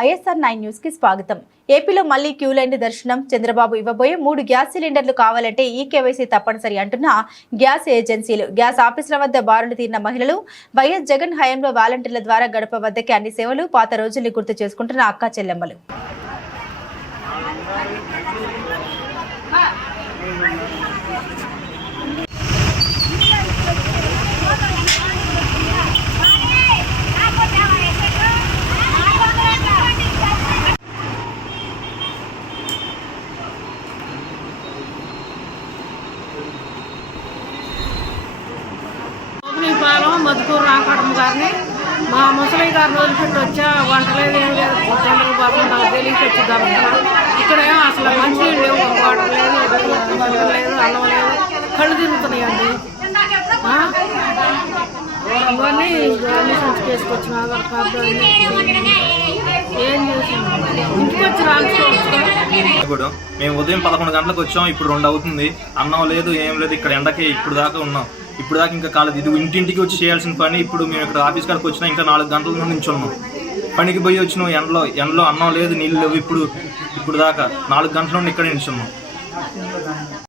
ISR9 news కి స్వాగతం. ఏపీలో మళ్లీ క్యూ లైన్ దర్శనం. చంద్రబాబు ఇవ్వబోయే 3 గ్యాస్ సిలిండర్లు కావాలంటే ఈకేవైసీ తప్పనిసరి అంటున్న గ్యాస్ ఏజెన్సీలు. గ్యాస్ ఆఫీసుల వద్ద బారులు తీరిన మహిళలు. వైఎస్ జగన్ హయాంలో వాలంటీర్ల ద్వారా గడప వద్దకే అన్ని సేవలు. పాత రోజుల్ని గుర్తు చేసుకుంటున్న అక్కా చెల్లెమ్మలు. మధుకూరు రామకడమ్మ గారిని మా ముసలి గారిని వదిలిపెట్టి వచ్చా. వంట లేదు, ఏం లేదు, చంద్రబాబు నాకు తెలియక వచ్చి దొరుకుతున్నా. ఇక్కడేమో అసలు మంచి లేవు, వాటర్ లేదు, లేదు, అన్నం లేదు, కళ్ళు తిరుగుతున్నాయండి. ఇవన్నీ సంచి చేసుకొచ్చిన ఆధార్ కార్డు ఏం చేసాము. ఇంటికి వచ్చి రాసుకోవచ్చు. మేము ఉదయం 11 గంటలకు వచ్చాం, ఇప్పుడు 2 అవుతుంది. అన్నం లేదు, ఏం లేదు. ఇక్కడ ఎండకి ఇప్పుడు దాకా ఉన్నాం. ఇప్పుడు దాకా ఇంకా కాలేదు. ఇది ఇంటింటికి వచ్చి చేయాల్సిన పని. ఇప్పుడు మేము ఇక్కడ ఆఫీస్ కాడికి వచ్చినా ఇంకా 4 గంటల నుంచి ఉన్నాం. పనికి పోయి వచ్చినాం. ఎండలో అన్నం లేదు, నీళ్ళు లేవు. ఇప్పుడు దాకా 4 గంటల నుండి ఇక్కడ నిల్చున్నాం.